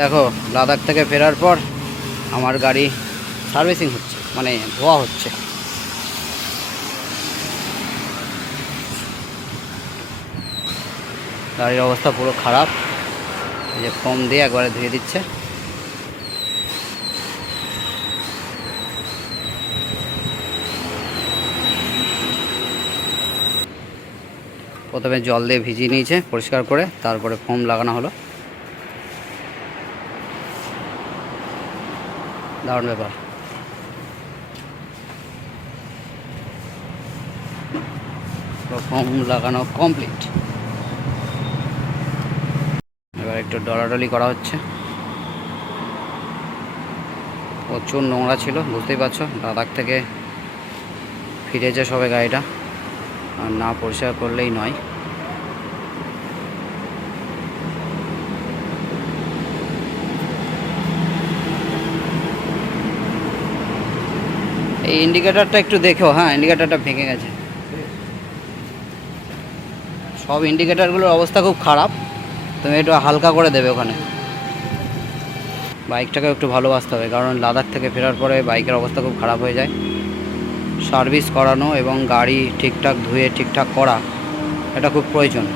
দেখো, লাদাখ থেকে ফেরার পর আমার গাড়ি সার্ভিসিং হচ্ছে, মানে ধোয়া হচ্ছে। গাড়ির অবস্থা পুরো খারাপ। এই যে ফোম দিয়ে একবারে ধুয়ে দিচ্ছে। প্রথমে জল দিয়ে ভিজিয়ে নিয়েছে পরিষ্কার করে, তারপরে ফোম লাগানো হলো। দারুণ ব্যাপার। ফোম লাগানো কমপ্লিট। এবার একটু ডলাডলি করা হচ্ছে। প্রচুর নোংরা ছিল, বুঝতেই পারছো। লাদাখ থেকে ফিরেছে সবে গাড়িটা, আর না পরিষ্কার করলেই নয়। এই ইন্ডিকেটারটা একটু দেখো। হ্যাঁ, ইন্ডিকেটারটা ভেঙে গেছে। সব ইন্ডিকেটারগুলোর অবস্থা খুব খারাপ। তুমি একটু হালকা করে দেবে ওখানে। বাইকটাকে একটু ভালোবাসতে হবে, কারণ লাদাখ থেকে ফেরার পরে বাইকের অবস্থা খুব খারাপ হয়ে যায়। সার্ভিস করানো এবং গাড়ি ঠিকঠাক ধুয়ে ঠিকঠাক করা, এটা খুব প্রয়োজন।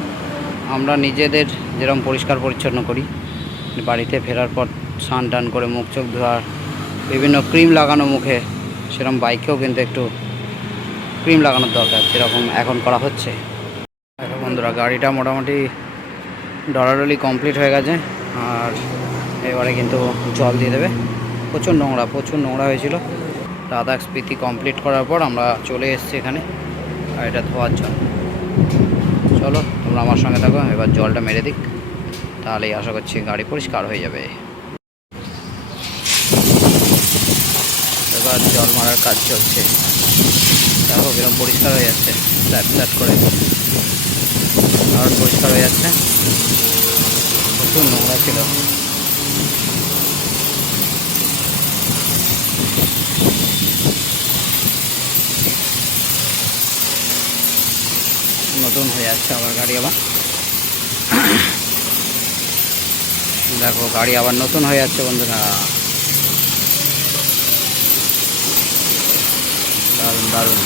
আমরা নিজেদের যেরকম পরিষ্কার পরিচ্ছন্ন করি, বাড়িতে ফেরার পর স্নান টান করে মুখ চোখ ধোয়ার, বিভিন্ন ক্রিম লাগানো মুখে, সেরকম বাইকেও কিন্তু একটু ক্রিম লাগানোর দরকার, যেরকম এখন করা হচ্ছে। দেখো বন্ধুরা, গাড়িটা মোটামুটি ডলাডলি কমপ্লিট হয়ে গেছে। আর এবারে কিন্তু জল দিয়ে দেবে। প্রচুর নোংরা হয়েছিল। লাদাখ স্পিতি কমপ্লিট করার পর আমরা চলে এসেছি এখানে গাড়িটা ধোয়ার জন্য। চলো তোমরা আমার সঙ্গে থাকো, এবার জলটা মেরে দিক, তাহলেই আশা করছি গাড়ি পরিষ্কার হয়ে যাবে। এবার জল মারার কাজ চলছে। দেখো কিরকম পরিষ্কার হয়ে যাচ্ছে, ফ্ল্যাট ফ্ল্যাট করে দারুণ পরিষ্কার হয়ে যাচ্ছে। প্রচুর নোংরা ছিল। নতুন হয়ে যাচ্ছে আবার গাড়ি। আবার দেখো, গাড়ি আবার নতুন হয়ে যাচ্ছে বন্ধুরা। দারুণ দারুণ।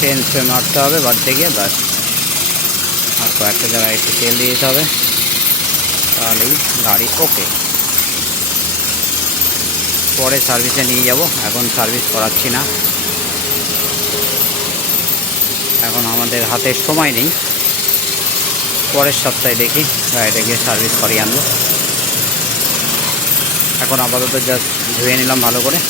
চেন ফ্রেম মারতে হবে বাড়িতে গিয়ে, ব্যাস। আর কয়েকটা জায়গায় একটু তেল দিয়ে দিতে হবে, তাহলেই গাড়ি ওকে। পরে সার্ভিসে নিয়ে যাব, এখন সার্ভিস করাচ্ছি না। এখন আমাদের হাতে সময় নেই। পরের সপ্তাহে দেখি গাড়িটা গিয়ে সার্ভিস করিয়ে আনবো। এখন আপাতত জাস্ট ধুয়ে নিলাম ভালো করে।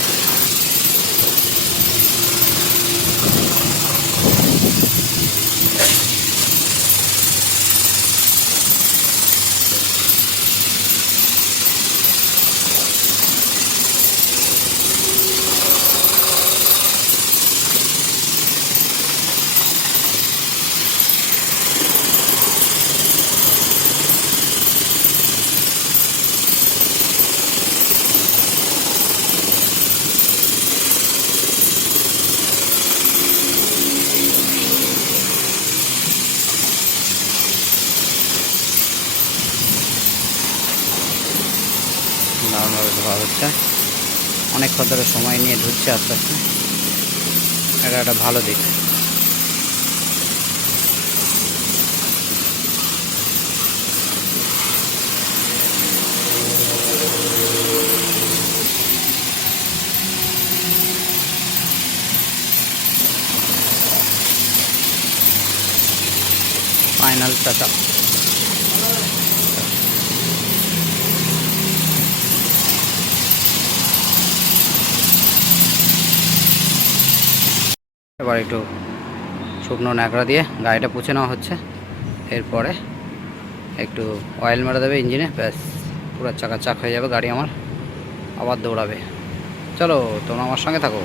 দারুণভাবে ধোয়া হচ্ছে। অনেকক্ষণ ধরে সময় নিয়ে ধুচ্ছে আস্তে আস্তে। এটা একটা ভালো দিক। Final touch up. এবার একটু শুকনো ন্যাকড়া দিয়ে গাড়িটা পুছে নেওয়া হচ্ছে। এরপরে একটু অয়েল মেরে দেবে ইঞ্জিনে, ব্যাস পুরো চাকাচাক হয়ে যাবে গাড়ি আমার। আবার দৌড়াবে। চলো তোমরা আমার সঙ্গে থাকো।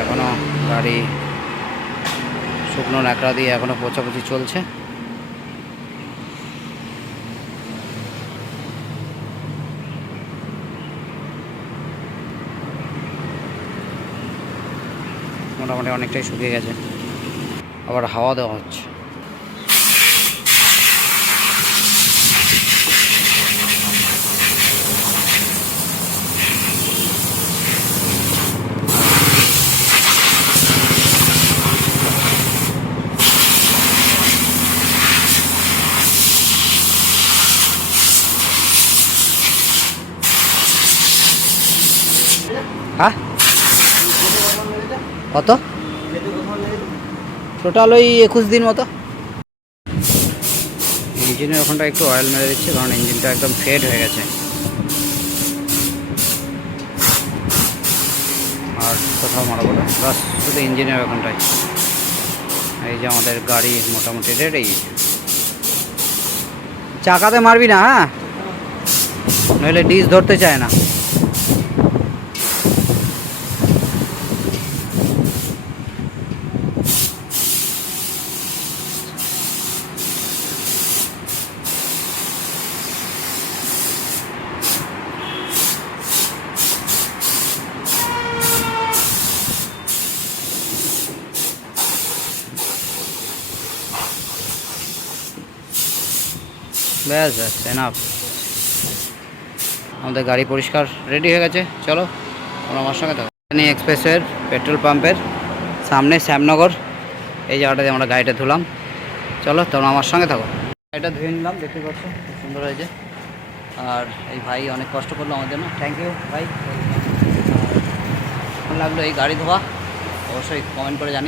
এখনো গাড়ি শুকনো ন্যাকড়া দিয়ে এখনো পোছাপুছি চলছে। মোটামুটি অনেকটাই শুকিয়ে গেছে, আবার হাওয়া দেওয়া হচ্ছে। হ্যাঁ কত টোটাল? ওই 21 দিন মতো। ইঞ্জিনের ওখানটা একটু অয়েল মেরে দিচ্ছে, কারণ ইঞ্জিনটা একদম ফেড হয়ে গেছে। আর কোথাও মারাবো না, বাস শুধু ইঞ্জিনের ওখানটায়। এই যে আমাদের গাড়ি মোটামুটি রেডি। চাকাতে মারবি না, হ্যাঁ, নইলে ডিস ধরতে চায় না। ব্যাস ব্যাস এনাফ, আমাদের গাড়ি পরিষ্কার রেডি হয়ে গেছে। চলো তোমরা আমার সঙ্গে থাকো। এক্সপ্রেসের পেট্রোল পাম্পের সামনে শ্যামনগর, এই জায়গাটাতে আমরা গাড়িটা ধুলাম। চলো তোমরা আমার সঙ্গে থাকো। গাড়িটা ধুয়ে নিলাম, দেখতে পাচ্ছ খুব সুন্দর হয়েছে। আর এই ভাই অনেক কষ্ট করলো আমার জন্য, থ্যাংক ইউ ভাই। কেমন লাগলো এই গাড়ি ধোয়া অবশ্যই কমেন্ট করে জানি।